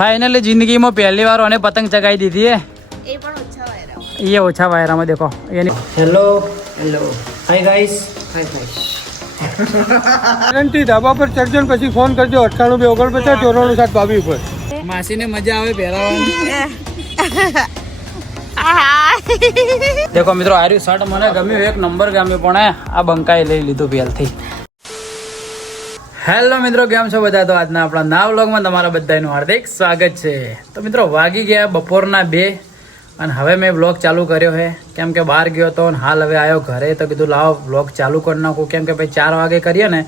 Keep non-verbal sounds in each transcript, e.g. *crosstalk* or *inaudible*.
Finally જિંદગીમાં પહેલી વાર અને પતંગ ચગાવી દીધી એ પણ ઓછા વાયરા એ ઓછા વાયરામાં દેખો. એની hello hello hi guys guarantee ધાબા પર ચડજો પછી ફોન કરજો. અઠ્ઠાણું બે ઓગણપચાસ ચોરાણું સાત ઉપર. માસીને મજા આવે પહેરાવાની. દેખો મિત્રો આર્યું શર્ટ મને ગમ્યું. એક નંબર ગમ્યું પણ આ બંકાએ લઈ લીધું પહેલથી. હેલો મિત્રો, કેમ છો બધા? તો આજના આપણા ના વ્લોગમાં તમારા બધાનું હાર્દિક સ્વાગત છે. તો મિત્રો, વાગી ગયા બપોરના બે અને હવે મેં વ્લોગ ચાલુ કર્યો છે કેમ કે બહાર ગયો હતો અને હાલ હવે આવ્યો ઘરે, તો કીધું લાવો, વ્લોગ ચાલુ કરી નાખું. કેમ કે ભાઈ ચાર વાગે કરીએ ને,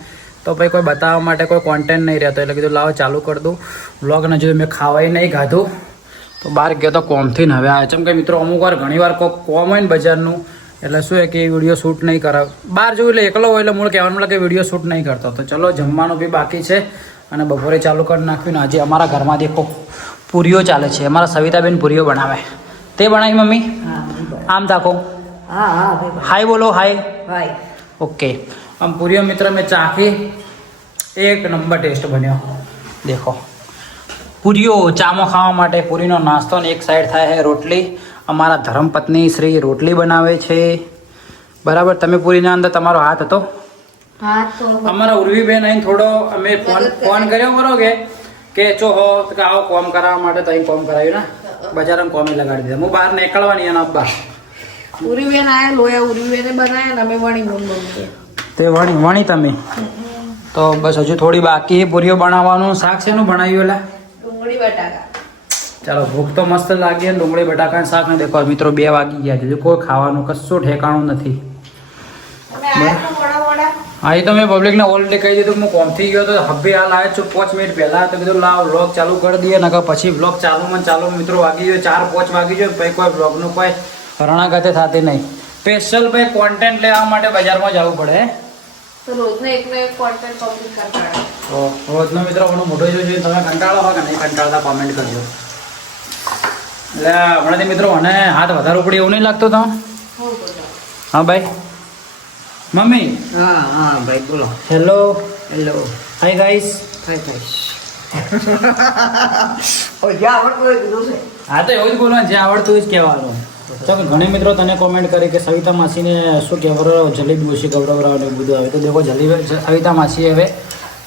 તો ભાઈ કોઈ બતાવવા માટે કોઈ કોન્ટેન્ટ નહીં રહેતો. એટલે કીધું લાવો, ચાલુ કરી દઉં. વ્લોગને જોયું મેં ખાવાય નહીં ખાધું તો બહાર ગયો તો કોમથી ને હવે આવ્યો ચમ કે મિત્રો, અમુક વાર ઘણી વાર કોક કોમ હોય ને બજારનું એટલે શું કે એ વીડિયો શૂટ નહીં કરાવ. બહાર જોયું એટલે એકલો હોય એટલે મૂળ કહેવાનું કે વીડિયો શૂટ નહીં કરતો. તો ચલો જમવાનું બી બાકી છે અને બપોરે ચાલુ કરી નાખ્યું ને આજે અમારા ઘરમાં દેખો પૂરીઓ ચાલે છે. અમારા સવિતાબેન પૂરીઓ બનાવે. તે બનાવી મમ્મી? આમ તાકો. હાય બોલો હાય. ઓકે. આમ પૂરીઓ મિત્ર મેં ચાખી. એક નંબર ટેસ્ટ બન્યો. દેખો. પૂરીઓ ચામો ખાવા માટે પૂરીનો નાસ્તો ને એક સાઈડ થાય છે રોટલી. અમારા ધર્મપત્ની શ્રી રોટલી બનાવે છે. બરાબર? તમે પૂરીના અંદર તમારો હાથ હતો? હા અમારા ઉર્વીબેન અહીં થોડો અમે ફોન ફોન કર્યો કરો કે કે ચો હો કે આવો કોમ કરાવવા માટે તો અહીં કોમ કરાવ્યું ને? બજારમાં કોમે લગાડી દીધા. હું બહાર નીકળવાની એના અબ્બા ઉરી બેન આયા લોયા ઉરી બેને બનાયા ને અમે વણી તે વણી વણી તમે? તો બસ હજુ થોડી બાકી પૂરીઓ બનાવવાનું. શાક શેનું બનાવ્યું એટલે ડુંગળી બટાકા. ચાલો ભૂખ તો મસ્ત લાગી ડુંગળી બટાકા શાક ને દેખો મિત્રો બે વાગી ગયા છે. કોઈ ખાવાનું કશું ઠેકાણું નથી. હા એ તો મેં પબ્લિકને ઓલરેડી કહી દીધું હું કોમથી ગયો તો હવે હાલ આવ્યો છું પાંચ મિનિટ પહેલા. તો કીધું લાવ વ્લોગ ચાલુ કરી દઈએ નકર પછી વ્લોગ મને ચાલુ મિત્રો વાગી ગયો ચાર પાંચ વાગી ગયો પછી કોઈ વ્લોગનું કોઈ રણાગતે થતી નહીં. સ્પેશિયલ ભાઈ કોન્ટેન્ટ લેવા માટે બજારમાં જવું પડે રોજનો મિત્રો મોટો જોઈએ તમે કંટાળો હોય કે નહીં કંટાળતા કોમેન્ટ કરજો. એટલે હમણાંથી મિત્રો મને હાથ વધારે ઉપડી એવું નહીં લાગતો તો? હા ભાઈ. મમ્મી. હા હા ભાઈ બોલો. Hello hello hi guys hi guys ઓ જ્યાં આવડતું હોય કીધું છે. હા તો એવું જ બોલવાનું જે આવડતું જ કહેવાનું. તો ઘણી મિત્રો તને કોમેન્ટ કરી કે સવિતા માસીને શું કહેવારો જલેબી ઓછી ગવડાવરાવને એવું બધું આવે. તો દેખો જલેબી સવિતા માસી હવે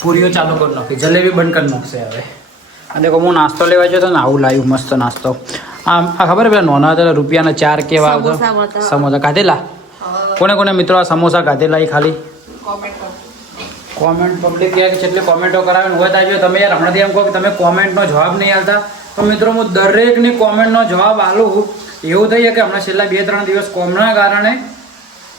પૂરીઓ ચાલુ કરી નાખી. જલેબી બંધ કરી નાખશે હવે. અને દેખો હું નાસ્તો લેવા ગયો ને આવું લાવ્યું મસ્ત નાસ્તો. આમ આ ખબર પેલા નોના હતા રૂપિયાના ચાર કેવા આવતા સમોસા ખાધેલા? કોને કોને મિત્રો આ સમોસા ખાધેલા એ ખાલી? કોમેન્ટ કોમેન્ટ પબ્લિક કહે કે જેટલી કોમેન્ટો કરાવે ને હોય તાજો તમે યાર હમણાંથી એમ કહો કે તમે કોમેન્ટનો જવાબ નહીં આવતા તો મિત્રો હું દરેકની કોમેન્ટનો જવાબ આલું એવું થઈ કે હમણાં છેલ્લા બે ત્રણ દિવસ કોમના કારણે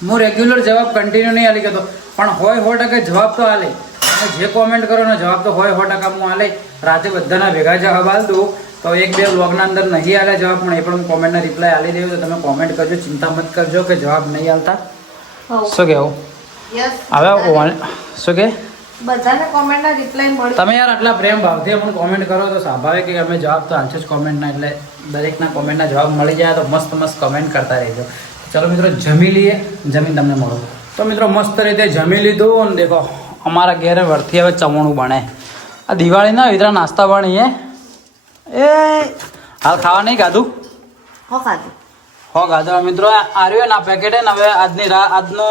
હું રેગ્યુલર જવાબ કન્ટિન્યુ નહીં આલી કહેતો પણ હોય સો ટકા જવાબ તો આલે. અને જે કોમેન્ટ કરો ને જવાબ તો હોય સો ટકા હું આલે. રાતે બધાના ભેગા જવાબ આલ દઉં તો એક બે વ્લોગના અંદર નહીં આવ્યા જવાબ પણ એ પણ હું કોમેન્ટના રિપ્લાય આપી દઉં તો તમે કોમેન્ટ કરજો ચિંતા મત કરજો કે જવાબ નહીં આવતા શું કહેવું યસ હવે શું કે? બધાને કોમેન્ટના રિપ્લાય મળી. તમે યાર આટલા પ્રેમ ભાવથી અમને કોમેન્ટ કરો તો સ્વાભાવિક કે અમે જવાબ તો આનશે જ કોમેન્ટના એટલે દરેકના કોમેન્ટના જવાબ મળી જાય તો મસ્ત મસ્ત કોમેન્ટ કરતા રહેજો. ચલો મિત્રો જમી લઈએ. જમીન તમને મળો. તો મિત્રો મસ્ત રીતે જમી લીધું અને દેખો અમારા ઘેરે વરથી હવે ચવણું બને આ દિવાળીના વિતરા નાસ્તા બની હે એ હાલ ખાવા નહીં ખાધું? હો ખાધું. હો ખાધું. મિત્રો આર્યો ના પેકેટ ને હવે આજની રાત આજનો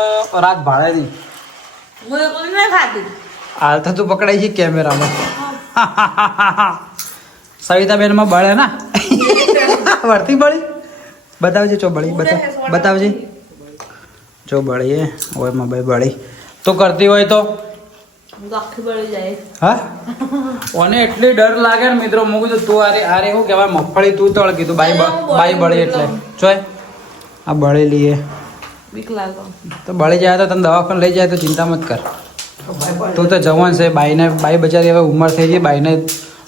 રાત ભાડે નહીં હાલ તો તું પકડાઈ છે કેમેરામાં. *laughs* સવિતાબેનમાં બળે ના? *laughs* વળતી બળી? બતાવજે ચો બળી બતાવ બતાવજે. જો બળીએ એ હોયમાં ભાઈ બળી. તું કરતી હોય તો? હું હા? *laughs* મને એટલી ડર લાગે ને મિત્રો મૂકું તો તું આરે આરે શું કહેવાય મગફળી તું તળ કીધું બાઈ બ- બાઈ બળી એટલે. ચોય આ બળેલી એ બીક લાગો. તો બળી જાય તો તને દવાખાને લઈ જાય તો ચિંતા મત કર. તું તો જવાન છે બાઈને બાઈ બચારી હવે ઉંમર થઈ ગઈ બાઈને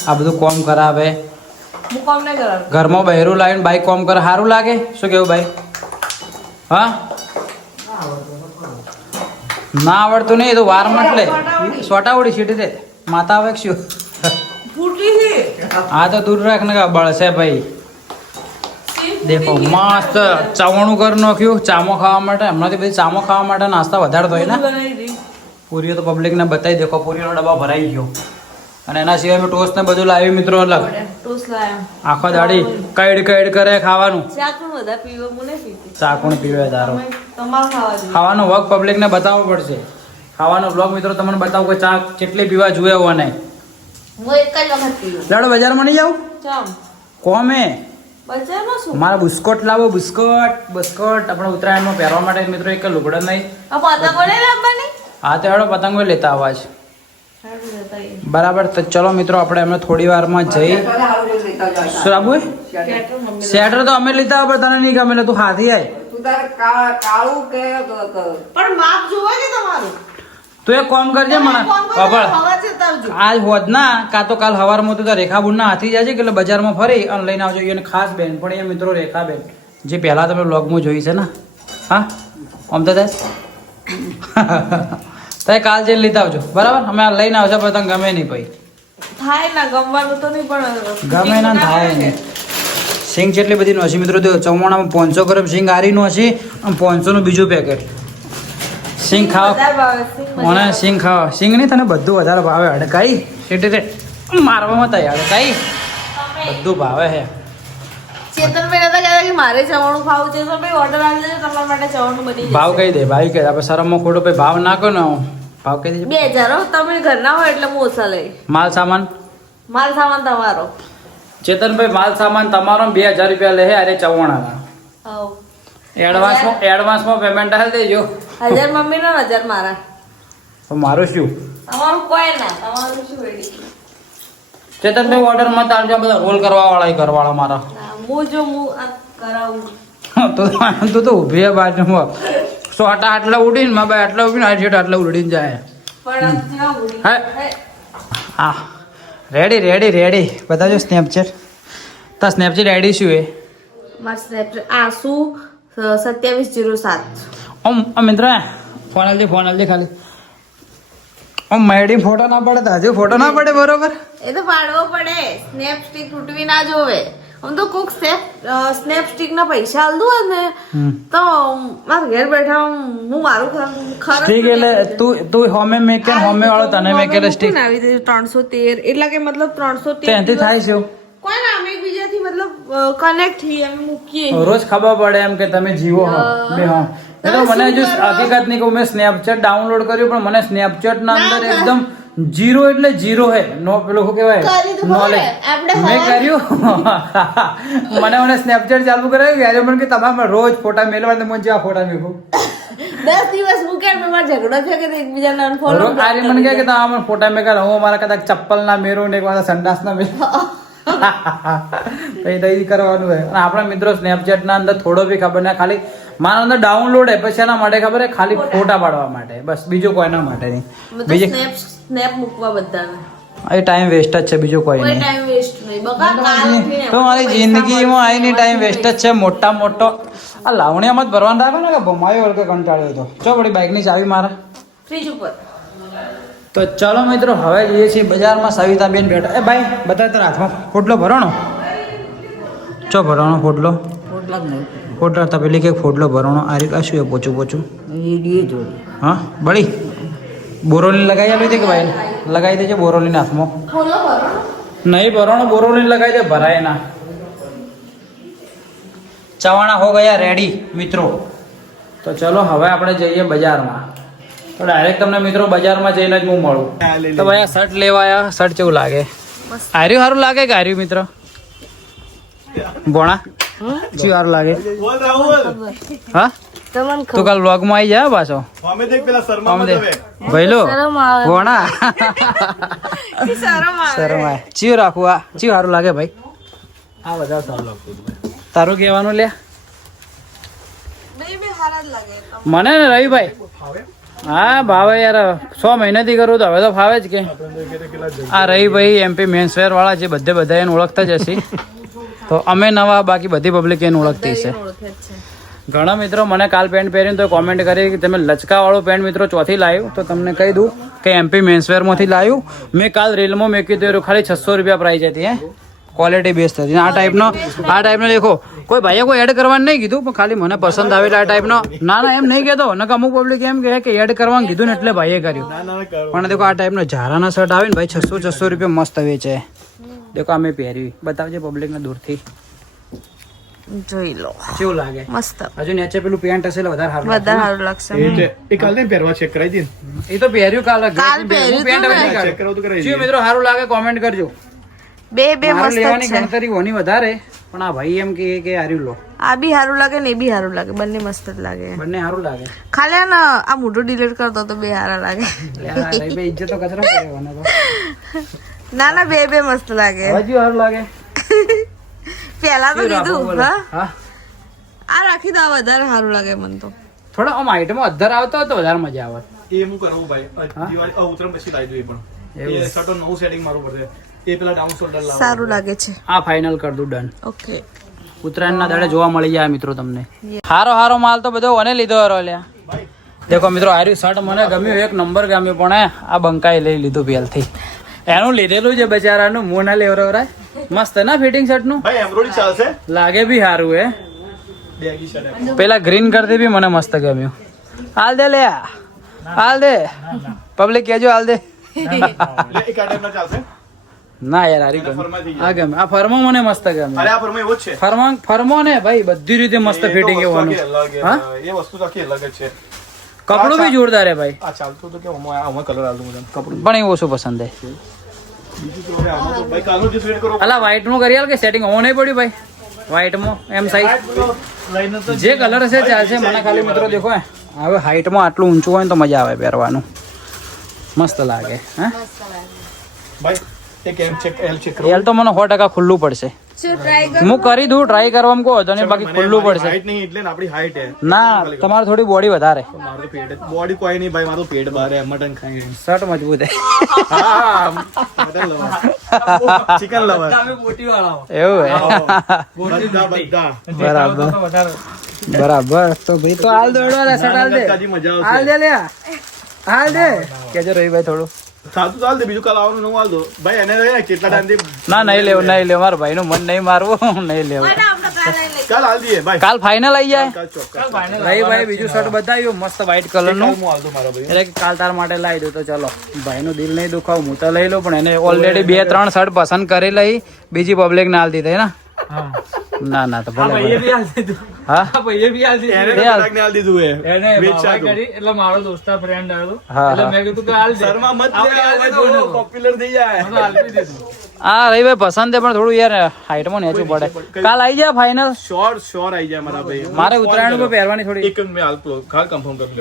આ બધું કોમ કરાવે. હું કોમ નહીં કરાવું. ઘરમાં બહેરું લાવીને બાઈ કોમ કરે સારું લાગે? શું કેવું ભાઈ હા? ના આવડતું નહીં તો વાર મટલે સોટાવડી છીટી દે. માતા આવે શું? આ તો દૂર રાખ ને બળશે ભાઈ. દેખો મસ્ત ચાવણું કરી નાખ્યું. ચામો ખાવા માટે હમણાંથી બધી ચામો ખાવા માટે નાસ્તા વધારતો હોય ને. પૂરીઓ તો પબ્લિકને બતાવી દેખો પૂરીનો ડબ્બા ભરાઈ ગયો. અને એના સિવાય મેં ટોસ્ટ ને બધું લાવી મિત્રો અલગ. આખો દાડી કઈડ કઈડ કરે ખાવાનું. ચા કોણ બધા પીવો તારો? ખાવાનું ખાવા પબ્લિક ખાવાનો બતાવવું પડશે. ખાવાનો બ્લોગ મિત્રો તમને બતાવો કે ચા કેટલી પીવા જોઈએ હોવા નહીં લાડો બજારમાં નહીં જાવ કોમે? મારા બિસ્કોટ લાવો બિસ્કોટ બિસ્કોટ. આપણે ઉત્તરાયણમાં પહેરવા માટે મિત્રો એક લુગડા નહીં. હા તો હેડો પતંગો લેતા આવવા છે. બરાબર તો ચલો મિત્રો આપણે એમને થોડી વારમાં જઈ. શું લાવવું કેટલું તો અમે લીધા પણ તને નહીં ગમે તું હાથી આય. તું ને એક કામ કરજે મને. આજ હોત ના કાં તો કાલ હવારમાં તું તાર રેખાબુનના હાથી જાય છે એટલે બજારમાં ફરી અને લઈને આવજો. એને ખાસ બેન પણ એ મિત્રો રેખાબેન. જે પહેલા તમે બ્લોગમાં જોઈ છે ને? હા? આમ તો થાય તો કાલ જઈને લીધા આવજો. બરાબર? અમે આ લઈને પણ તમને ગમે નહીં ભાઈ. થાય ના ગમવાનું તો નહીં પણ ગમે ના થાય નહીં સિંગ જેટલી બધી નોસી મિત્રો તો ચોમાણામાં પાંચસો ગ્રામ સિંગ હારી હશે અને પાંચસોનું બીજું પેકેટ સિંગ ખાવા મને. સિંગ ખાવા સિંગ નહીં તને બધું વધારે ભાવે. અડકાઈ. એટલે તે મારવામાં તૈયાર. અડકાઈ. બધું ભાવે હે. ભાવ કહી દે ભાઈ કહે આપણે શરમમાં ખોટો ભાઈ ભાવ નાખો ને ભાવ કહી દેજો. બે હજાર તમે ઘરના હોય એટલે હું ઓછા લઈ માલ સામાન? માલ સામાન તમારો. ચેતનભાઈ માલ સામાન તમારો બે હજાર રૂપિયા લે અરે ચવાણાના. હવ. એડવાન્સમાં એડવાન્સમાં પેમેન્ટ હાલ દેજો. હજાર મમ્મી નો હજાર મારા. તો મારું શું? તમારું કોઈ ના તમારું શું ચેતનભાઈ ઓર્ડરમાં જો બધા રોલ કરવા વાળા ઘરવાળા મારા. હું જો હું કરાવું. *laughs* તો તું તો ઊભી બાજુમાં. સો આટલા આટલા ઉડીને મા ભાઈ આટલા ઉડીને આ જેટ આટલા ઉડીને જાય. હે? હે, રેડી રેડી રેડી જો સ્નેપચેટ તા સ્નેપચેટ આઈડી શું એ? મારું સ્નેપચેટ આસુ સત્યાવીસ જીરો સાત. ઓમ આ મિત્ર ફોન આલજે ફોન આલજે ખાલી. ઓમ મેડી ફોટો ના પડે તો હજુ ફોટો ના પડે બરોબર? એ તો પાડવો પડે. સ્નેપ સ્ટીક તૂટવી ના જોવે. આમ તો કોક સ્નેપ સ્નેપ સ્ટિક ના પૈસા આલદું હોય ને. તો મારા ઘેર બેઠા હું મારું ખર સ્ટિક એટલે તું તું હોમે મેકે હોમે વાળો તને મેકે સ્ટિક આવી દે ત્રણસો તેર એટલે કે મતલબ ત્રણસો તેર ત્યાંથી થાય છે? કોઈ ના અમે એકબીજાથી મતલબ કનેક્ટ થઈ અમે મૂકીએ? રોજ ખબર પડે એમ કે તમે જીવો હો. બે હા. એટલે મને હજુ હકીકત નહીં કહું મેં સ્નેપચેટ ડાઉનલોડ કર્યું પણ મને સ્નેપચેટ ના અંદર એકદમ જીરો એટલે જીરો હે. નો પેલો શું કહેવાય? નોલેજ મેં કર્યું? *laughs* મને મને સ્નેપચેટ ચાલુ કરાવ્યું ત્યારે મને કે તમારે રોજ ફોટા મેળવા મને જેવા ફોટા મેળવું. દસ દિવસ મૂકે ને મારો ઝઘડો થયો કે એકબીજાને unfollow રોજ મને કહે કે તમે મને ફોટા મેં કર હું મારા કદાચ ચપ્પલ ના મેરું ને એક વાર સંડાસ ના મેરું તો એ કરવાનું હોય અને આપણા મિત્રો સ્નેપચેટ ના અંદર થોડો બી ખબર ના ખાલી મારા અંદર ડાઉનલોડ હે પછી એના માટે ખબર હે ખાલી ફોટા. પાડવા માટે. બસ બીજું કોઈના માટે નહીં. બીજે સ્નેપ મૂકવા બધાને. એ ટાઈમ વેસ્ટ જ છે બીજું કોઈ કોઈ નહીં. ટાઈમ વેસ્ટ નહીં. બકા કાલ તો મારી જિંદગીમાં આઈને ટાઈમ વેસ્ટ જ છે મોટા મોટો. આ લાવણીયામાં જ ભરવાનું રાખો ને કે ભમાયો વળગે કંટાળ્યો હતો. ચો વળી બાઇકની ચાવી મારા? ફ્રીજ ઉપર. તો ચાલો મિત્રો હવે જઈએ છીએ બજારમાં. સવિતાબેન બેઠા. એ ભાઈ બધા તારા હાથમાં ફોટલો ભરણો ચો ભરવાનો ફોટલો? ફોટલા જ પેલી કે ફોટલો ભરવાનો? આ રીતે શું એ પોચું પોચું? હા બળી. બોરોલી લગાવી આપી હતી કે ભાઈ? લગાવી દેજે બોરોલીના હાથમાં. નહીં ભરવાનો બોરોલી લગાવી દે ભરાય ના. ચવાણા હો ગયા રેડી મિત્રો. તો ચલો હવે આપણે જઈએ બજારમાં. તો ડાયરેક્ટ તમને મિત્રો બજારમાં જઈને જ હું મળું. તો ભાઈ આ શર્ટ લેવાયા શર્ટ કેવું લાગે? આર્યું સારું લાગે કે આર્યું મિત્ર? ભોણા શું સારું લાગે? હા? તું કાલ વ્લોગમાં આવી જાય પાછો ભાઈ લો શર્મા આવે. ચિયો રાખવું આ ચિયો સારું લાગે ભાઈ. આ બધા સારું લાગતું તારું કહેવાનું લે. મને ને રવિભાઈ હા ભાવે યાર. છ મહિનાથી કરું તો હવે તો ફાવે જ કે. આ રવિભાઈ એમપી મેન્સવેર વાળા જે બધે બધા એને ઓળખતા જ હશે. તો અમે નવા બાકી બધી પબ્લિક એને ઓળખતી છે છે. ઘણા મિત્રો મને કાલ પેન્ટ પહેરીને તો કોમેન્ટ કરી કે તમે લચકાવાળું પેન્ટ મિત્રો ચોથી લાવ્યું. તો તમને કહી દઉં કે એમપી મેન્સવેરમાંથી લાવ્યું. મેં કાલ રીલમાં મેક્યું હતું ખાલી છસો રૂપિયા પ્રાઇસ હતી હે. ક્વોલિટી બેસ્ટ હતી. આ ટાઈપનો આ ટાઈપનો દેખો કોઈ ભાઈએ કોઈ એડ કરવાનું નહીં કીધું પણ ખાલી મને પસંદ આવેલા આ ટાઈપનો ના. ના એમ નહીં કહેતો. નકર અમુક પબ્લિક એમ કહે કે એડ કરવાનું કીધું ને એટલે ભાઈએ કર્યું. પણ દેખો આ ટાઈપનો ઝારાના શર્ટ આવે ને ભાઈ છસો છસો રૂપિયા મસ્ત વેચે. દેખો અમે પહેરી બતાવજે પબ્લિકને દૂરથી. જોઈ લો. કેવું લાગે? મસ્ત. હજુ નીચે પેલું પેન્ટ હશે એટલે વધારે સારું વધારે સારું લાગશે. એટલે એ કાલે નહીં પહેરવા ચેક કરાવી દે એ તો પહેર્યું કાલ. કાલ પહેર્યું પેન્ટ હવે ચેક કરાવું તો કરાવી દે મિત્રો સારું લાગે કોમેન્ટ કરજો. બે બે મસ્ત લેવાની ગણતરી હોની વધારે પણ આ ભાઈ એમ કે કે હાર્યું લો. આ બી સારું લાગે ને એ બી સારું લાગે. બંને મસ્ત જ લાગે. બંને સારું લાગે. ખાલી આ ને આ મોઢું ડિલીટ કરતો તો બે સારા લાગે. ઇજ્જત તો. કચરો ના ના બે બે મસ્ત લાગે. હજુ સારું લાગે. *laughs* પેલા તો લીધું હા? હા? આ રાખી દો વધારે સારું લાગે મને તો. થોડો આમ આઈટમમાં અધર આવતો તો વધારે મજા આવે. એ હું કરું ભાઈ. દિવાળી આ પછી લાવી દઉં એ પણ. એ સટો નવું સેટિંગ મારું પડશે. એ પેલા ડાઉન શોલ્ડર લાવો સારું લાગે છે. આ ફાઇનલ કર દઉં ડન ઓકે. ઉત્તરાયણના દાડે જોવા મળી જાય મિત્રો તમને. હારો હારો માલ તો બધો મને લીધો હરો લ્યા. દેખો મિત્રો આર્યું શર્ટ મને ગમ્યું એક નંબર ગમ્યું પણ આ બંકાએ લઈ લીધું પહેલથી એનું લીધેલું છે બચારાનું મોં ના લેવરાય. મસ્ત ના ફિટિંગ શર્ટનું ભાઈ એમ્બ્રોઇડરી ચાલશે? લાગે બી સારું હે. બેગી શર્ટ પેલા ગ્રીન કરતી બી મને મસ્ત ગમ્યું. હાલ દે લે હાલ દે. પબ્લિક કેજો હાલ દે. આ ના યાર હારી ગમે આ ગમે આ ફરમો મને મસ્ત ગમે અરે આ ફરમાં એવો છે. ફરમો ફરમો ને ભાઈ બધી રીતે મસ્ત ફિટિંગ એવાનું હા એ વસ્તુ આખી અલગ છે. કપડું બી જોરદાર હે ભાઈ. આ ચાલતું તો કે આમાં આમાં કલર આલું કપડું. પણ એ ઓછું પસંદ હે. અલા વ્હાઈટનું કરી કે સેટિંગ હોવું નહીં પડ્યું ભાઈ? વ્હાઈટમાં એમ સાઈઝ જે કલર છે ચાલશે મને ખાલી મિત્રો દેખો હવે હાઈટમાં આટલું ઊંચું હોય ને તો મજા આવે પહેરવાનું. મસ્ત લાગે હા? ભાઈ એક એમ ચેક એલ ચેક એલ તો મને સો ટકા ખુલ્લું પડશે. હું કરી દઉં ટ્રાય કરવામાં કહો તો બાકી ખુલ્લું પડશે. હાઈટ નહીં એટલે આપણી હાઈટ હે. ના તમારે થોડી બોડી વધારે. મારું પેટ બોડી કોઈ નહીં ભાઈ મારું પેટ બહાર હે મટન ખાઈ શર્ટ મજબૂત હે. હા મટન લવર ચિકન લવર એવું હે. બરાબર. બરાબર. તો ભાઈ તો હાલ દોડવા લે શર્ટ હાલ દે હાલ દે લે હાલ દે. કેજો રવિભાઈ થોડું. સાતું ચાલ દે બીજું કાલ આવવાનું નવું હાલ ભાઈ એને રહે કેટલા ટાઈમથી ના નહીં લેવું નહીં લેવું. મારા ભાઈનું મન નહીં મારવું નહીં લેવું. ચાલ હાલ દઈએ ભાઈ. કાલ ફાઇનલ આવી જાય? ભાઈ ભાઈ બીજું શર્ટ બતાવ્યું મસ્ત વ્હાઈટ કલરનું. ભાઈ એટલે કાલ તાર માટે લાવી દઉં તો ચલો. ભાઈનું દિલ નહીં દુખાવું હું તો લઈ લઉં પણ એને ઓલરેડી બે ત્રણ શર્ટ પસંદ કરી લઈ. બીજી પબ્લિક ના હાલ દીધી ના? ના ના તો ભલે ભલે. હા? એને તો ને હાલ. દીધું એને વેચા કરી એટલે મારો દોસ્તા ફ્રેન્ડ આવ્યો. હા મેં કીધું કે હાલ દે. શર્મા મત લે પોપ્યુલર થઈ જાય. હા રહી ભાઈ પસંદ છે પણ થોડું યાર હાઈટમાં નેચું પડે. કાલ આવી જાય ફાઇનલ શ્યોર શ્યોર આવી જાય મારા ભાઈ. મારે ઉત્તરાયણ પર પહેરવાની થોડી એક મે હાલ તો ખાલ કન્ફર્મ કરી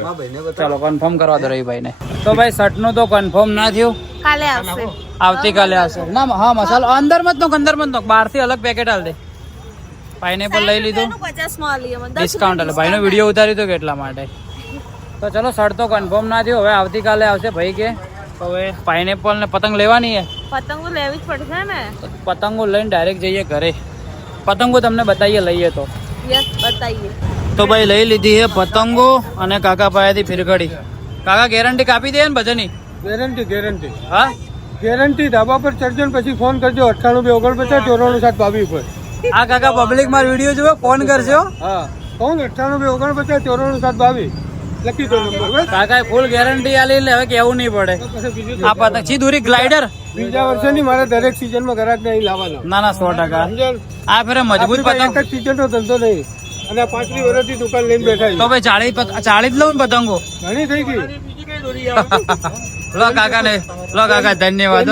લે ચાલો કન્ફર્મ કરવા દો રહી ભાઈને. તો ભાઈ શર્ટનું તો કન્ફર્મ ના થયું. કાલે આવશે. આવતીકાલે આવશે. ના હા મસાલો અંદર મત નો અંદર મત નો બહારથી અલગ પેકેટ હાલ દે. પાઇનેપલ લઈ લીધું. ડિસ્કાઉન્ટ એટલે ભાઈનો વીડિયો ઉતારી તો કેટલા માટે? તો ચલો શર્ટ તો કન્ફર્મ ના થયો. હવે આવતીકાલે આવશે ભાઈ કે. હવે પાઇનેપલ ને પતંગ લેવાની છે. પતંગો લેવી જ પડશે ને? પતંગો લઈને ડાયરેક્ટ જઈએ ઘરે. પતંગો તમને બતાવીએ લઈએ તો. યસ બતાવીએ. તો ભાઈ લઈ લીધી છે પતંગો અને કાકા પાસેથી ફિરકડી. કાકા ગેરંટી કાપી દે ને બધાની. ગેરંટી ગેરંટી હા? ગેરંટી ધાબા પર ચડજો ને પછી ફોન કરજો અઠ્ઠાણું બે ઓગણપચાસ ચોરાણું સાત બાવીસ પર આ કાકા પબ્લિક માર વીડિયો જુઓ ફોન કરજો. હા. કહું ને અઠ્ઠાણું બે ઓગણપચાસ ચોરાણું સાત બાવીસ લખી દો નંબર બસ કાકા ફૂલ ગેરંટી આલી એટલે હવે કેવું નહીં પડે. આ પતંગ છી દૂરી ગ્લાઇડર બીજા વર્ષે મારે દરેક સિઝનમાં ગ્રાહકને અહીં લાવવાનો. ના ના સો ટકા. આ ફેરે મજબૂત પતંગ. એક સીઝન નો ધંધો નહીં. અને પાંચમી વર્ષથી દુકાન લઈને બેઠા તો ભાઈ ચાળી ચાળી જ લઉં ને પતંગો? ઘણી થઈ ગઈ. *laughs* લો કાકા ને લો કાકા ધન્યવાદ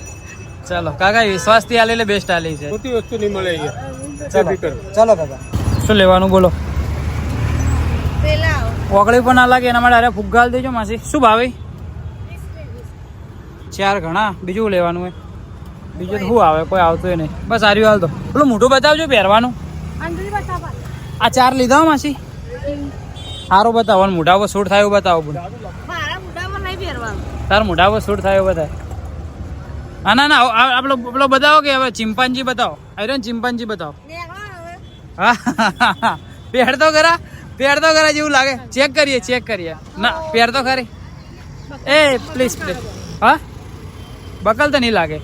*laughs* ચલો કાકા વિશ્વાસથી આલી બેસ્ટ આલી છે. ખોટી વસ્તુ નહીં મળે અહીંયા. બેફિકર. ચલો કાકા. શું લેવાનું બોલો? પેલા ઓગળી પણ ના લાગે એના માટે અરે ફુગ્ગાલ દેજો માસી. શું ભાવે? ચાર ઘણા બીજું લેવાનું હોય. બીજું તો શું આવે? કોઈ આવતું નહીં. બસ આર્યું હાલ તો. પેલું મોટું બતાવજો પહેરવાનું. આ ચાર લીધા હો માસી. સારું બતાવો અને મોઢા પર સૂટ થાય એવું બતાવો તાર મોઢા પર સૂટ થાય એવું બતાય હા ના ના આપણો પેલો બતાવો કે હવે ચિમ્પાન્જી બતાવો? આર્યો ને ચિમ્પાન્જી બતાવો. હા પહેર તો ખરા? પહેર તો ખરા જેવું લાગે? ચેક કરીએ ચેક કરીએ. ના પહેર તો ખરી? એ પ્લીઝ પ્લીઝ હા? બકલ તો નહીં લાગે.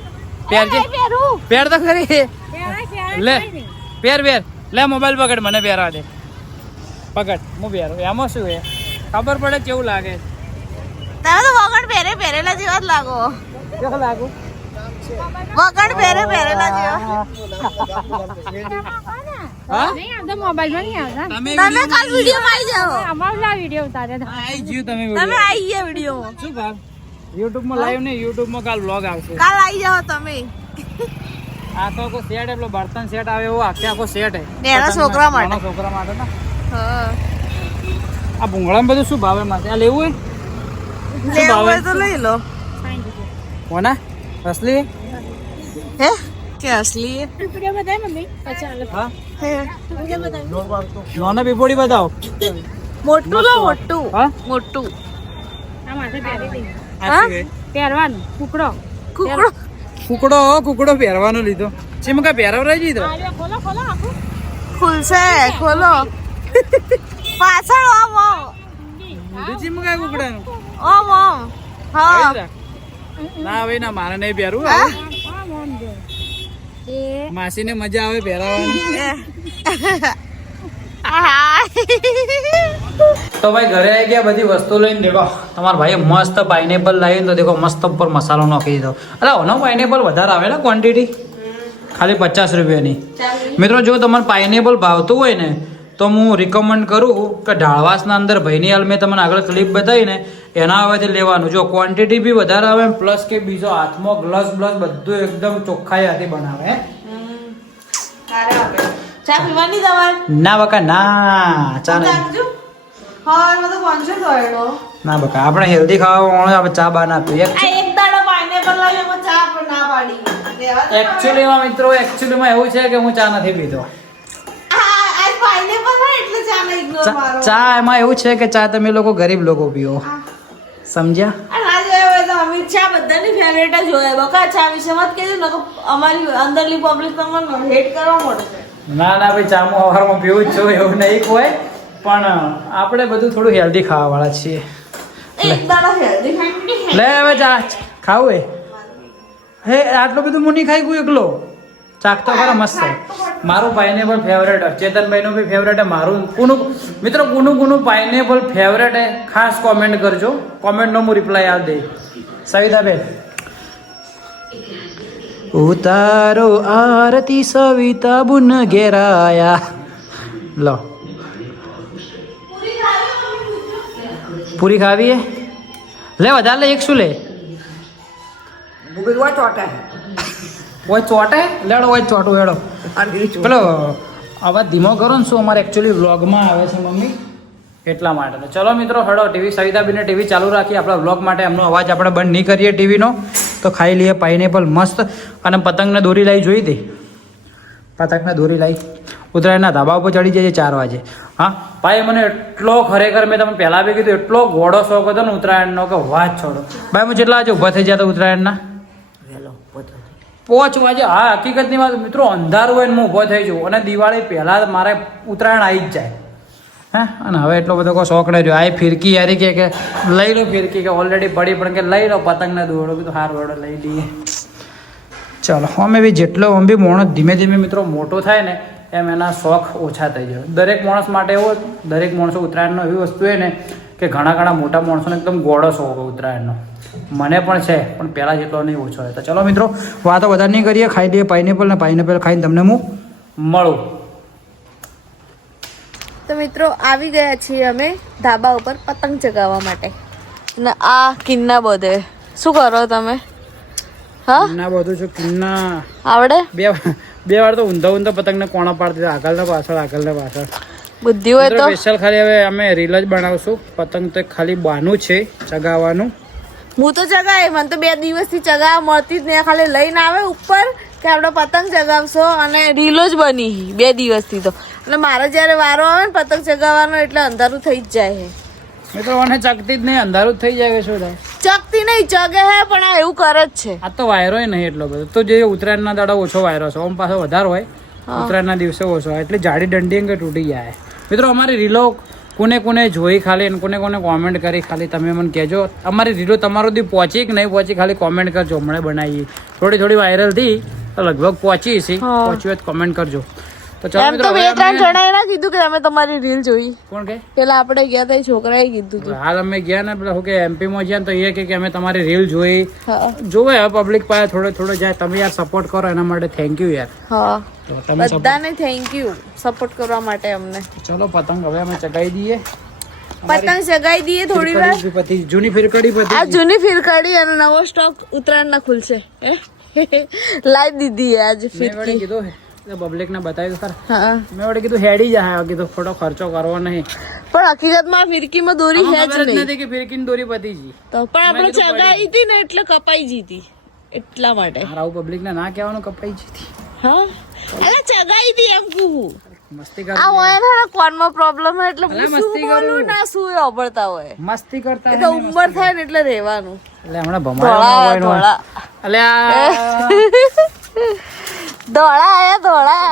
પહેરજે. પહેર. તો ખરી? લે પહેર પહેર. લે મોબાઈલ પકડ મને પહેરવા દે. પકડ હું પહેરું. એમાં શું એ ખબર પડે કેવું લાગે. તમે તો વગર પહેરે પહેરેલા જેવા જ લાગો. કેવો લાગુ? વગર પહેરે પહેરેલા જેવા. હા? મોબાઈલ નહીં આવતા. તમે તમે કાલ વીડિયો માં આવી જાઓ. અમારો વીડિયો ઉતારે આઈ જ્યું તમે તમે video. આવી ગયા વીડિયો શું ભાવ? યુટ્યુબમાં લાઈવ ને યુટ્યુબમાં કાલ વ્લોગ આવશે. કાલ આવી જાઓ તમે. આ તો આખો સેટ એટલો બર્તન સેટ આવે એવો આખે આખો સેટ હે. એના છોકરા માટે. છોકરા માટે ને. આ ભૂંગળામાં બધું શું ભાવે માથે આ લેવું હે લેવું હોય તો લઈ લો. કોના? અસલી? હે? કે અસલી? વીડિયો બતાય મમ્મી હા હે? નાના પીપોડી બતાવો. મોટું લો મોટું હા? મોટું. આ માથે પહેરી દઈ આ શું પહેરવાનું. કુકડો. કુકડો? કુકડો કુકડો પહેરવાનો લીધો. ચીમકા પહેરાવરાઈ દીધો? ખોલો ખોલો આખું. ખુલશે ખોલો. પાછળ ઓમ ઓમ. ચીમકા કુકડાનું. ઓમ ઓમ. હા. ના હવે ના મારે નહીં પહેરવું હા? એ. માસીને મજા આવે પહેરાવાની. તો ભાઈ ઘરે આવી ગયા બધી વસ્તુ લઈને દેખો. તમારા ભાઈએ મસ્ત પાઇનેપલ લાવીને તો દેખો મસ્ત ઉપર મસાલો નાખી દીધો. અરે ઓનો પાઇનેપલ વધારે આવે ને ક્વોન્ટિટી ખાલી પચાસ રૂપિયાની. મિત્રો જો તમારે પાઇનેપલ ભાવતું હોય ને તો હું રિકમેન્ડ કરું કે ઢાળવાસના અંદર ભાઈની હાલ મેં તમને આગળ ક્લિપ બતાવી ને એના હવેથી લેવાનું. જો ક્વોન્ટિટી બી વધારે આવે પ્લસ કે બીજો હાથમાં ગ્લસ બ્લસ બધું એકદમ ચોખ્ખાઈ હાથી બનાવે ચા પીવાની તમારે? ના બકા ના ચા નહીં. ના બકા આપણે હેલ્ધી ખાવા આપણે ચા બા ના પીએ. એકચ્યુઅલીમાં મિત્રો એકચ્યુઅલીમાં એવું છે કે હું ચા નથી પીતો. ચા એમાં એવું છે કે ચા તમે લોકો ગરીબ લોકો પીઓ. સમજ્યા? અમિત ચા બધાની ફેવરેટ જ હોય. બકા ચા વિશે મત કહેજો ને તો અમારી અંદરની પબ્લિક તમને હેટ કરવા મળશે ના ના ભાઈ ચા હું પીવું જ છું એવું નહીં કોઈ પણ આપણે બધું થોડું હેલ્ધી ખાવાવાળા છીએ. લે. હવે ચા ખાવું હે આટલું બધું હું નહીં ખાઈ ગયું એકલો? ચાખતો ખરા મસ્ત છે. મારું પાઇનેપલ ફેવરેટ ચેતનભાઈનું બી ફેવરેટ હે મારું કોનું મિત્રો કોનું કોનું પાઇનેપલ ફેવરેટ હે ખાસ કોમેન્ટ કરજો. કોમેન્ટનો હું રિપ્લાય આપ દે. સવિતાબેન. ઉતારો આરતી સવિતા બુન ઘેરાયા. લો. પૂરી ખાવી હે? લે વધારે લે એક શું લે? ઓય ચોટે લેડો ઓય ચોટો હેડો. પેલો આવા ધીમો કરો ને શું અમારે એકચ્યુઅલી વ્લોગમાં આવે છે મમ્મી? એટલા માટે. તો ચલો મિત્રો હડો ટીવી સવિતાબીને ટીવી ચાલુ રાખીએ. આપણા વ્લોગ માટે એમનો અવાજ આપણે બંધ નહીં કરીએ ટીવીનો તો ખાઈ લઈએ પાઇનેપલ મસ્ત. અને પતંગને દોરી લાવી જોઈ દે. પતંગને દોરી લાવી ઉત્તરાયણના ધાબા ઉપર ચડી જાય છે ચાર વાગે. હા? ભાઈ મને એટલો ખરેખર મેં તમને પહેલાં બી કીધું એટલો ઘોડો શોખ હતો ને ઉત્તરાયણનો કે વાત છોડો. ભાઈ હું જેટલા આજે ઊભા થઈ જતા ઉત્તરાયણના પોચ છે હા, હકીકતની વાત, મિત્રો, અંધારું હોય ને હું ઊભો થઈ જઉં અને દિવાળી પહેલાં મારે ઉત્તરાયણ આવી જ જાય. હે? અને હવે એટલો બધો કોઈ શોખ નહીં રહ્યો આ ફિરકી યારી કે કે લઈ લો ફિરકી, કે ઓલરેડી પડી, પણ કે લઈ લો પતંગને દોડો. કીધું, હાર વડો લઈ લઈએ. ચલો અમે બી જેટલો અમે બી મોણસ ધીમે ધીમે, મિત્રો, મોટો થાય ને, એમ એના શોખ ઓછા થઈ જાય. દરેક માણસ માટે એવો દરેક માણસો ઉત્તરાયણનો એવી વસ્તુ હોય ને, કે ઘણા ઘણા મોટા માણસોને એકદમ ગોળો શોખ ઉત્તરાયણનો. મને પણ છે પણ પહેલાં જેટલો નહીં ઓછો હોય તો ચલો મિત્રો વાતો વધારે નહીં કરીએ. ખાઈ દઈએ પાઇનેપલ ને પાઇનેપલ ખાઈને તમને હું મળું. તો મિત્રો આવી ગયા છીએ અમે ધાબા ઉપર પતંગ ચગાવવા માટે. ને આ કિન્ના બધે. શું કરો તમે? હા? ના બધું છે કિન્ના. આવડે? બે બે વાર તો ઊંધા ઊંધા પતંગને કોણા પાડતી આગળ ને પાછળ આગળ ને પાછળ. બુદ્ધિ હોય તો. સ્પેશિયલ ખાલી હવે અમે રીલ જ બનાવશું. પતંગ તો ખાલી બાનું છે ચગાવવાનું. હું તો ચગાવે મને તો બે દિવસથી ચગાવવા મળતી જ નહીં. ખાલી લઈને આવે ઉપર કે આપણે પતંગ ચગાવશો અને રીલો જ બની. બે દિવસથી તો. એટલે મારો જ્યારે વારો આવે ને પતંગ ચગાવવાનો એટલે અંધારું થઈ જ જાય છે તો મને ચકતી જ નહીં અંધારું થઈ જાય કે શું થાય ચકતી નહીં ચગે હે પણ આ એવું કરે જ છે. આ તો વાયરો નહીં એટલો બધો. તો જે ઉત્તરાયણના દાડા ઓછો વાયરો છે ઓમ પાછો વધારે હોય. ઉત્તરાયણના દિવસે ઓછો હોય એટલે જાડી દંડી અંગે તૂટી જાય. મિત્રો અમારી રીલો કોને કોને જોઈ ખાલી અને કોને કોને કોમેન્ટ કરી ખાલી તમે મને કહેજો. અમારી રીલો તમારો દી પહોંચી કે નહીં પહોંચી ખાલી કોમેન્ટ કરજો હમણાં બનાવીએ. થોડી થોડી વાયરલ થઈ તો લગભગ પહોંચી છે પહોંચ્યું હોય કોમેન્ટ કરજો. તો ચાલો એમ તો બે ત્રણ જણાએ ના કીધું કે અમે તમારી રીલ જોઈ. કોણ કે? પેલા આપણે ગયા હતા એ છોકરાએ કીધું હતું હાલ અમે ગયા ને પેલા કે એમપી માં ગયા તો એ કે અમે તમારી રીલ જોઈ. જોવે પબ્લિક પાસે થોડો થોડો જાય. તમે યાર સપોર્ટ કરો એના માટે થેન્ક યુ યાર. હા. તો તમે support- બધાને થેન્ક યુ સપોર્ટ કરવા માટે અમને. ચલો પતંગ હવે અમે ચગાવી દઈએ. પતંગ ચગાઈ દઈએ થોડી વાર. ફિરકડી પતી જૂની ફિરકડી આ જૂની ફિરકડી અને નવો સ્ટોક ઉત્તરાયણ ના ખુલશે *laughs* લાવી દીધી આજ મેં કીધું પબ્લિક ને બતાવ્યું સર મેં વડે કીધું હેડી જાય કીધું ખોટો ખર્ચો કરવો નહીં. પણ હકીકતમાં આ ફિરકીમાં દોરી હે જ નથી કે ફિરકીની દોરી પતી જી તો પણ આપણે ચગાઈ હતી ને એટલે કપાઈ જીતી એટલા માટે. આવું પબ્લિક ને ના કહેવાનું કપાઈ જીતી હા? અરે ચગાઈ હતી એમ કહું મસ્તી આ હોય કોનમાં પ્રોબ્લેમ હોય એટલે મસ્તી કરું. ના શું એ હોય. મસ્તી કરતા એટલે ઉંમર થાય ને એટલે રહેવાનું. એટલે હમણાં ભમાયો ધોળા અલ્યા *laughs* ધોળા આયા ધોળા.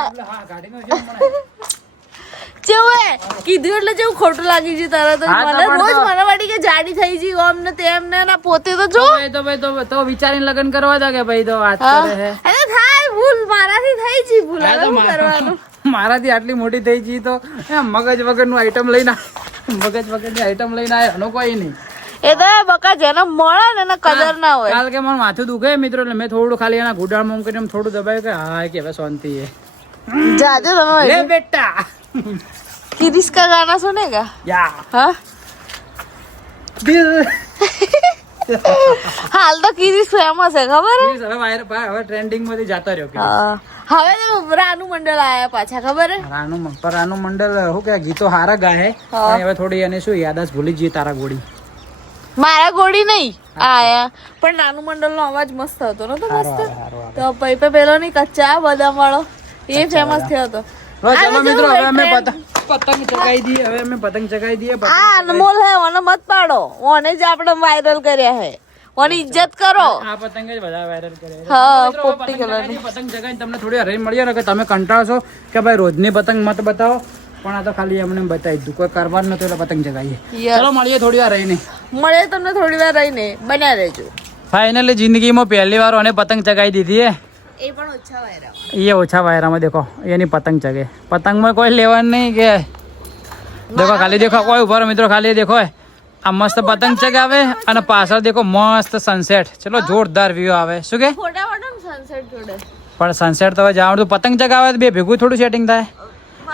હે? કીધું એટલે જેવું ખોટું લાગી ગયું તરત તો. મને રોજ મને વાડી કે જાડી થઈ ગઈ ઓમ ને તેમ ને ના પોતે તો જો. તો ભાઈ તો તો વિચારીને લગ્ન કરવા દો કે ભાઈ તો વાત. કરે અરે થાય ભૂલ મારાથી થઈ જી ભૂલ હવે શું કરવાનું? મારાથી આટલી મોટી થઈ ગઈ તો મગજ વગરનું આઈટમ લઈને મગજ વગરની આઈટમ લઈને આવ્યો એનો કોઈ નહીં. એ તો બકા જેનો મળે ને એને કદર ના હોય. કાલ કે મારું માથું દુખે મિત્રો એટલે મેં થોડું ખાલી એના ઘૂંટાણ મૂકી એમ થોડું દબાયું કે હા કે હવે શાંતિ હે જાજો તમે લે બેટા. કિરીશ કા ગાના સુનેગા યા. હા? દિલ. હાલ તો કિરીશ ફેમસ છે ખબર હે? હવે હવે ટ્રેન્ડિંગમાંથી જતો રહ્યો કિરીશ. હવે તો રાનુ મંડળ આયા પાછા ખબર રાનુ રાનુ મંડળ શું કે ગીતો હારા ગાય હવે થોડી એને શું યાદ ભૂલી જઈએ તારા ગોળી. મારા ગોળી નહીં. આયા પણ નાનું મંડળ નો અવાજ મસ્ત હતો ને તો મસ્ત. તો પૈપે પેલો ની કચ્ચા બદામ વાળો. એ ફેમસ થયો હતો. ચાલો મિત્રો હવે અમે પતંગ ચગાવી દઈએ હવે અમે પતંગ ચગાવી દઈએ આ અનમોલ હે ઓને મત પાડો. ઓને જ આપણે વાયરલ કર્યા હે. ઓની ઇજ્જત કરો. આ પતંગ જ બધા વાયરલ કરે હા પોપટી પતંગ કલર ચગાવીએ, પતંગ ચગાવીને તમને થોડી હરાઈ મળીએ ને કે તમે કંટાળશો કે ભાઈ રોજની પતંગ મત બતાવો. પણ આ તો ખાલી એમને બતાવી દીધું. કોઈ કરવાનું નતું એટલે પતંગ ચગાવીએ. ચલો મળીએ થોડી વાર રહીને. મળે તમને થોડી વાર રહીને બન્યા રહેજો. ફાઇનલી જિંદગીમાં પહેલી વાર અને પતંગ ચગાવી દીધી એ પણ ઓછા વાયરા એ ઓછા વાયરામાં દેખો એની પતંગ ચગે. પતંગમાં કોઈ લેવાનું નહીં કે. દેખો ખાલી દેખો કોઈ ઉપર મિત્રો ખાલી દેખો આ મસ્ત પતંગ ચગાવે અને પાછળ દેખો મસ્ત સનસેટ ચલો જોરદાર વ્યૂ આવે. શું કે? પણ સનસેટ તો હવે જવાનું તો પતંગ ચગાવે તો બે ભેગું થોડું સેટિંગ થાય.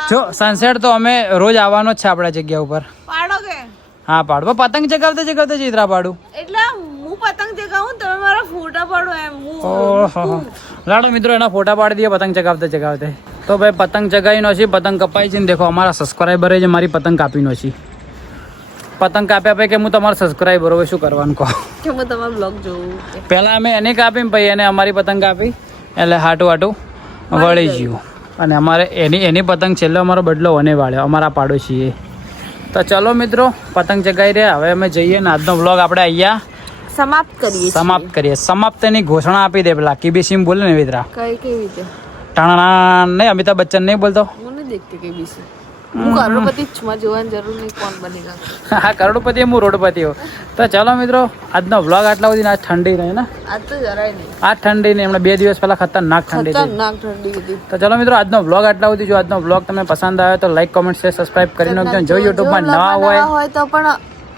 જો સનસેટ તો અમે રોજ આવવાનો જ છે આપણા જગ્યા ઉપર. હા પાડો. પતંગ ચગાવતા ચગાવતા ચિત્રા પાડું. એટલે હું પતંગ ચગાવું તમે મારા ફોટા પાડો એમ. હું ઓહો. લાડો મિત્રો એના ફોટા પાડી દઈએ પતંગ ચગાવતે ચગાવતે. તો ભાઈ પતંગ ચગાવીનો છે પતંગ કપાઈ છે ને દેખો અમારા સબસ્ક્રાઈબરે જ મારી પતંગ કાપીનો છે પતંગ કાપ્યા પછી કે હું તમારા સબસ્ક્રાઈબર હવે શું કરવાનું કહો? કે હું તમારો બ્લોગ જોઉં. પહેલાં અમે એને કાપી પછી એને અમારી પતંગ કાપી. એટલે હાટું હાટું વળી ગયું. અને અમારે એની એની પતંગ છેલ્લો અમારો બદલો અને વાળ્યો અમારા પાડોશીએ. તો ચલો મિત્રો પતંગ ચગાઈ રહ્યા. હવે અમે જઈએ ને આજનો બ્લોગ આપણે અહીંયા સમાપ્ત કરીએ સમાપ્ત કરીએ. સમાપ્તની ઘોષણા આપી દે પેલા. કેબીસી બોલે ને વિતરા કઈ કેવી રીતે? ટાણા નહીં અમિતાભ બચ્ચન નહીં બોલતો? હું નહીં દેખતી કઈ બીસી હું કરોડપતિ જ છું મારે જોવાની જરૂર નહીં કોણ બનેગા હા કરોડપતિ હું રોડપતિ હો તો ચાલો મિત્રો આજનો વ્લોગ આટલા સુધી આજ ઠંડી રહી ને? આજ તો જરાય નહીં. આ ઠંડી નહીં હમણાં બે દિવસ પહેલા ખતરનાક ઠંડી ખતરનાક ઠંડી હતી. તો ચાલો મિત્રો આજનો વ્લોગ આટલા સુધી. જો આજનો વ્લોગ તમને પસંદ આવ્યો તો લાઈક કોમેન્ટ શેર સબસ્ક્રાઇબ કરી નાખજો. જો યુટ્યુબમાં નવા હોય હોય તો પણ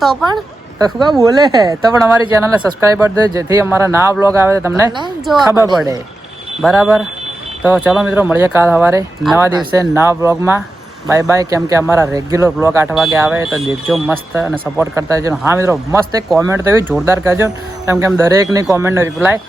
તો પણ તો શું બોલે? તો પણ અમારી ચેનલને સબસ્ક્રાઇબ કરી દે. જેથી અમારા નવા વ્લોગ આવે તો તમને ખબર પડે. બરાબર? તો ચાલો મિત્રો મળીએ કાલ સવારે. નવા દિવસે નવા બ્લોગમાં બાય બાય કેમ કે અમારા રેગ્યુલર બ્લોગ આઠ વાગે આવે તો દેખજો મસ્ત અને સપોર્ટ કરતા રહેજો. હા મિત્રો મસ્ત એક કોમેન્ટ તો એવી જોરદાર કરજો. કેમ કે દરેકની કોમેન્ટનો રિપ્લાય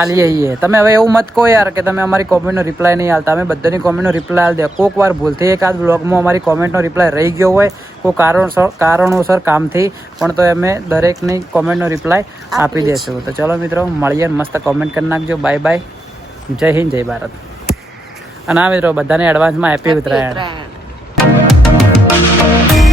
આલી જઈએ તમે હવે એવું મત કહો યાર કે તમે અમારી કોમેન્ટનો રિપ્લાય નહીં આવતા અમે બધાની કોમેન્ટનો રિપ્લાય આલ દે. કોઈક વાર ભૂલથી એકાદ બ્લોગમાં અમારી કોમેન્ટનો રિપ્લાય રહી ગયો હોય કોઈ કારણસર કારણોસર કામથી પણ તો અમે દરેકની કોમેન્ટનો રિપ્લાય આપી દેશું. તો ચલો મિત્રો મળીએ મસ્ત કોમેન્ટ કરી નાખજો. બાય બાય જય હિન્દ જય ભારત. અને આ મિત્રો બધાને એડવાન્સમાં હેપી ઉત્તરાયણ. ઉત્તરાયણ